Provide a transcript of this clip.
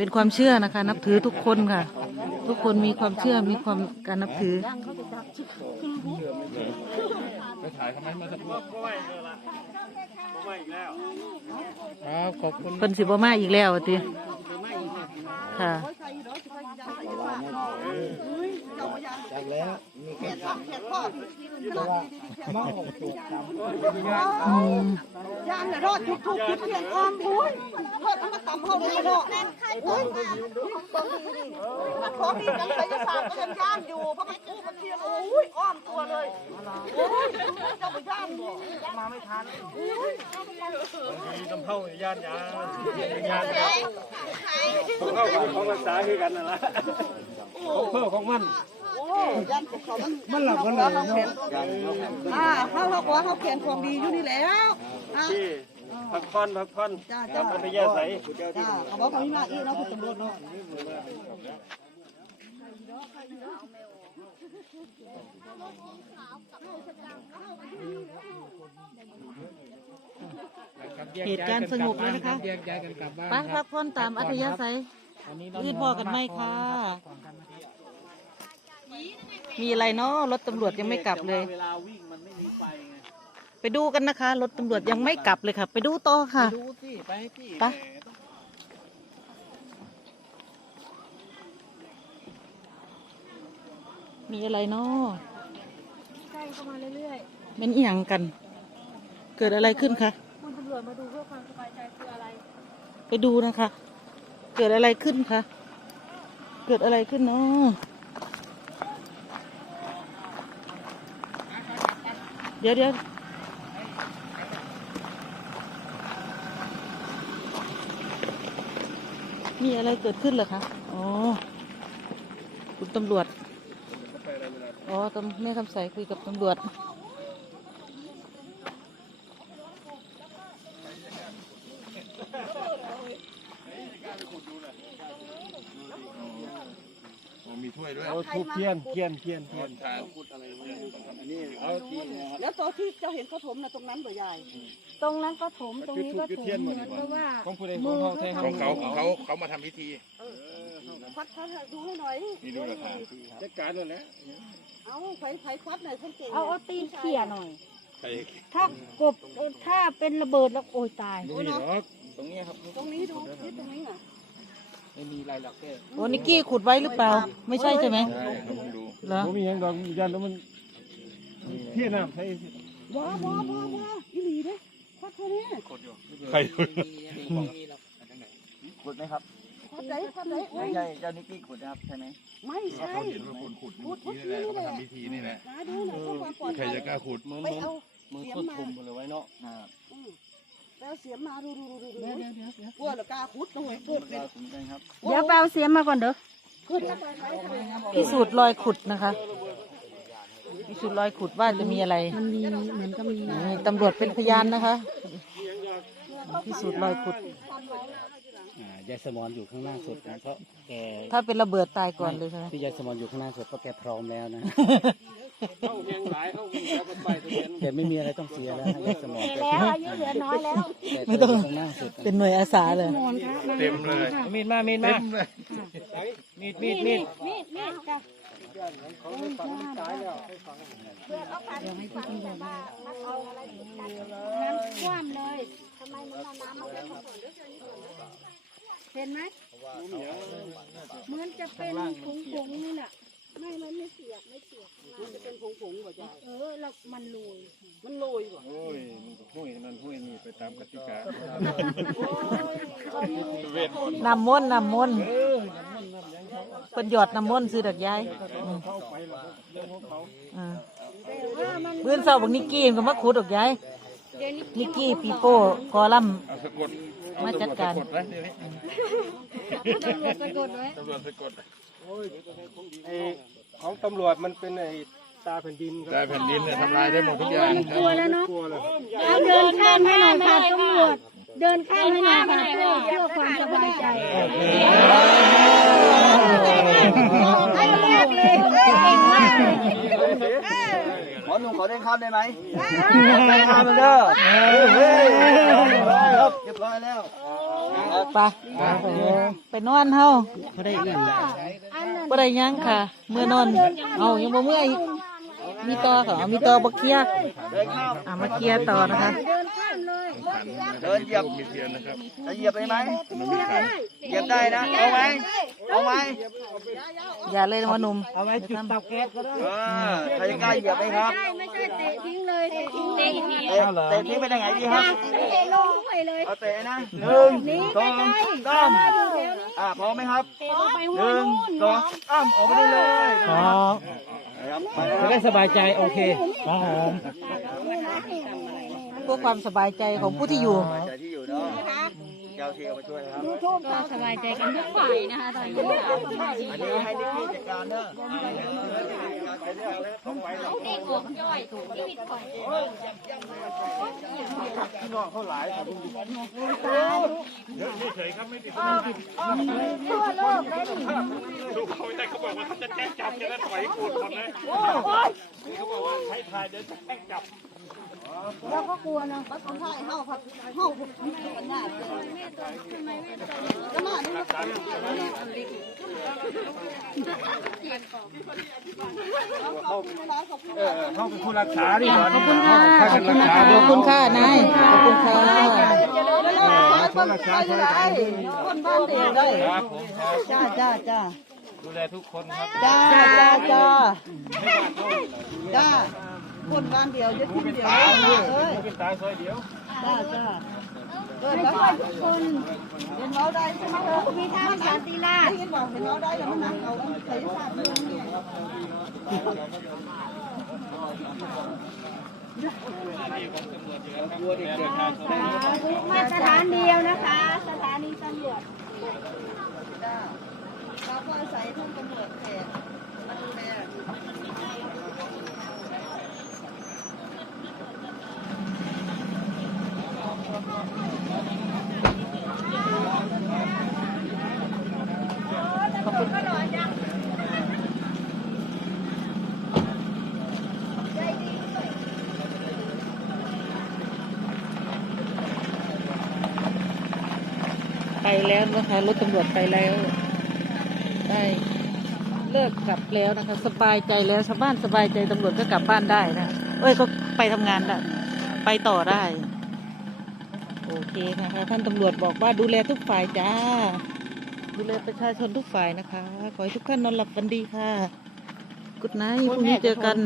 เป็นความเชื่อนะคะ นับถือทุกคนค่ะ ทุกคนมีความเชื่อมีความการนับถือไปถ่ายทำไมมาสักครู่ครับขอบคุณเพิ่นสิบ่มาอีกแล้วติค่ะ จากแล้วมีแค่เพราะว่าเมาตกตามอืมยางเนี่ยรอดทุกทุกทุกเทียนอ้อมอุ้ยทอดเอามาต่ำเข้าเลยเนาะอุ้ยมันของดีกันไสยศาสตร์ก็ยังย่านอยู่เพราะมันกู้มันเทียนโอ้ยอ้อมตัวเลยโอ้ยเจ้าไปย่านบ่มาไม่ทันต้องเข้าย่านยาย่านต้องเข้าของภาษาคือกันนั่นแหละของเพื่อของมัน ย่านของเขามันมันหลับกันเลยเนาะอ่าเขาเขาบอกว่าเขาเขียนความดีอยู่นี่แล้วอะที่พักผ่อนพักผ่อนจ้าจ้าพัทยาใสจ้าเขาบอกเขามีมาอีกเนาะคุณตำรวจเนาะเหตุการณ์สงบเลยนะคะแยกย้ายกันกลับบ้านไปพักผ่อนตามอัธยาศัยวันนี้ยืดพอกันไหมค่ะ มีอะไรเนาะรถตำรวจยังไม่กลับเลย เวลาวิ่งมันไม่มีไฟไงไปดูกันนะคะ รถตำรวจยังไม่กลับเลยค่ะ ไปดูต่อค่ะ ดูสิไปให้พี่ไปมีอะไรเนาะใกล้เข้ามาเรื่อยเป็นอีหยังกัน เกิดอะไรขึ้นคะ ๆ คุณตำรวจมาดูเพื่อความสบายใจคืออะไร ไปดูนะคะ เกิดอะไรขึ้นคะ เกิดอะไรขึ้นเนาะ เดี๋ยวเดี๋ยวมีอะไรเกิดขึ้นเหรอคะ อ๋อ คุณตำรวจ อ๋อตำแม่คำใสคุยกับตำรวจ มีถ้วยด้วย เอาทุกเทียนเทียนเทียนเทียน แล้วตัวที่เจ้าเห็นเขาถมนะตรงนั้นบ่ยาย ตรงนั้นก็ถมตรงนี้ก็ถมเหมือนกับว่าของผู้ใดของเขาแท้ของเขาของเขาเขามาทำพิธีควัดเขาดูให้หน่อยนี่ดูราคาจัดการนั่นแหละเอาไฟไฟควัดหน่อยคนเก่งเอาเอาตีนเขี่ยหน่อยใครถ้ากบถ้าเป็นระเบิดแล้วโอยตายนี่หรอกตรงนี้ครับ ตรงนี้ดูนี่ตรงนี้อะไม่มีอะไรหรอกแค่โอ้นิกกี้ขุดไว้หรือเปล่า ไม่ใช่ใช่ไหมผมดูเหรอผมมีอย่างดอกยันแล้วมัน เทียนน้ำใช่ว้าวว้าวว้าวว้าวอีหลีเด้ควัดเขาเนี่ยใครไม่มีไม่มีหรอกขุดไหมครับควัดไหนควัดไหนโอ้ไม่ยใช่เจ้านิกกี้ขุดนะครับใช่ไหมไม่ใช่เขาเห็นว่าคนขุดเมื่อกี้นี่แหละเขามาทำพิธีนี่แหละหาดูหน่อยเพื่อความปลอดใครภัยจะกล้าขุดมือไปมือเอามือเสียทุมดมาคุมเลยไว้เนาะอ่าอืมไปเอาเสียมมาดูดูดูดูดูเดี๋ยวเดี๋ยวเดี๋ยวเดี๋ยวกลัวเหรอกล้าขุดตรงไหนขุดเลยเราขุดกันครับเดี๋ยวไปเอาเสียมมาก่อนเด้อขุดแล้วไปไหนทำไมครับพิสูจน์รอยขุดนะคะ พิสูจน์รอยขุดว่าจะมีอะไรมันมีเหมือนกับมีนี่ตำรวจเป็นพยานนะคะพิสูจน์รอยขุดยายสมอนอยู่ข้างหน้าสุดนะเพราะแกถ้าเป็นระเบิดตายก่อนเลยใช่ไหมที่ยายสมอนอยู่ข้างหน้าสุดเพราะแกพร้อมแล้วนะเข้าเพียงหลายเข้าแล้วก็ไปทะเบียนแกไม่มีอะไรต้องเสียแล้วนะยายสมอนแก่แล้วอายุเหลือน้อยแล้วแกอยู่ข้างหน้าสุดเป็นหน่วยอาสาเลย มอนคะมาเต็มเลย มีดมา มีดมา มีดมีดมีด มีดมีดจ้ะ น้ำคว่ำเลยทำไมมันเอาน้ำมาเล่นมาก่อนเห็นไหมเหมือนจะเป็นผงผงๆนี่แหละไม่มันไม่เสียบไม่เสียบมันจะเป็นผงผงๆบ่จ้าเออแล้วมันโรยมันโรยบ่โอ้ยมันห้วยนั่นห้วยนี่ไปตามกติกานำมนต์นำมนต์ เป็นหยอดนำมนต์ซื้อดักยายอืมอ่าว่ามันเพื่อนเศร้าบอกนิกกี้มันก็มาขุดดอกยายเดี๋ยวนี้นิกกี้ปีโป้กอลัมน์ เอาสะกดมาจัดการสะกดไว้เดี๋ยวนี้ตำรวจสะกดไว้ตำรวจสะกดไอ้ของตำรวจมันเป็นไอ้ตาแผ่นดินได้แผ่นดินเนี่ยทำลายได้หมดทุกอย่าง กลัวแล้วเนาะกลัวเลยเอาเดินข้ามให้หน่อยค่ะตำรวจ เดินข้ามให้หน่อยค่ะเพื่อเพื่อความสบายใจให้แรกเลยเก่งมากเลยหมอหนุ่มขอเล่นข้ามได้ไหมไปข้ามมันเด้อเฮ้ยเรียบร้อยแล้วไปไปนอนเฮาได้เงินได้อันนั้นบ่ได้ยังค่ะ เมื่อนอน เอายังบ่เมื่อย มีต่อค่ะเอามีต่อบ่เคลียร์เดินข้ามอะมาเคลียร์ต่อนะคะ เดินข้ามเลยเดินเหยียบมีเทียนนะครับจะเหยียบไปไหมมันมีไข่เหยียบได้นะเอาไหมเอาไหมอย่าเลยนะวะหนุ่มเอาไว้จุดเตาแก๊สก็ได้เออใครจะกล้าเหยียบไหมครับใช่ไม่ใช่เตะทิ้งเลยเตะทิ้งเตะทิ้งเตะเตะทิ้งไปได้ไงดีครับเตะลงด้วยเลยเอาเตะนะหนึ่งสองสามอยู่แถวนี้อ่าพร้อมไหมครับเตะลงไปหหัวนึ่งนู่นสองสามออกไปได้เลยอ๋อครับไป จะได้สบายใจโอเคครับผมเพื่อความสบายใจของผู้ที่อยู่ใจที่อยู่เนาะเจ้าเทียวมาช่วยนะครับ ก็สบายใจกันทุกฝ่ายนะคะตอนนี้อันนี้ให้นิกกี้จัดการเนอะนี่กบย่อยถูกที่ผิดของพี่ นอกเขาหลายครับเยอะเฉยครับไม่ติดทั่วโลกเลยลูเขาไม่ได้เขาบอกว่าเขาจะแจ้งจับจะได้ถอยกูดทำดเเขาบอกว่าใช้ทายเดินจะแจ้งจับ เกินก็มานี่มาขอบคุณหลายขอบคุณเออเขาเป็นผู้รักษาดิขอบคุณค่ะขอบคุณนะคะขอบคุณค่ะนายขอบคุณค่ะคนไทยได้คนบ้านเดียวได้ครับผมครับจ้าจ้าจ้าดูแลทุกคนครับจ้าจ้าจ้าจ้า คนบ้านเดียวยึดคนเดียวเอ้ยเป็นตาซอยเดียวจ้าจ้าเออแล้วคนเห็นเราได้ใช่ไหมเออมีท่าสันติราชได้ยินบอกเห็นเราได้แล้วมันหนักเอาใส่ศาสตร์เมืองเนี่ยมาสถานเดียวนะคะ สถานีตำรวจเราก็อาศัยท่านตำรวจแขกมาดูแล แล้วนะคะรถตำรวจไปแล้ว ได้เลิกกลับแล้วนะคะ สบายใจแล้วชาวบ้านสบายใจตำรวจก็กลับบ้านได้นะเอ้ยก็ไปทำงานได้ไปต่อได้ โอเคนะคะ ท่านตำรวจบอกว่าดูแลทุกฝ่ายจ้า ดูแลประชาชนทุกฝ่ายนะคะ ขอให้ทุกท่านนอนหลับฝันดีค่ะกุดไนท์พรุ่งนี้เจอกัน